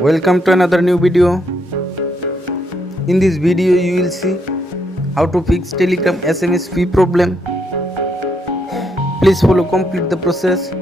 Welcome to another new video. In this video you will see how to fix Telegram SMS fee problem. Please follow complete the process.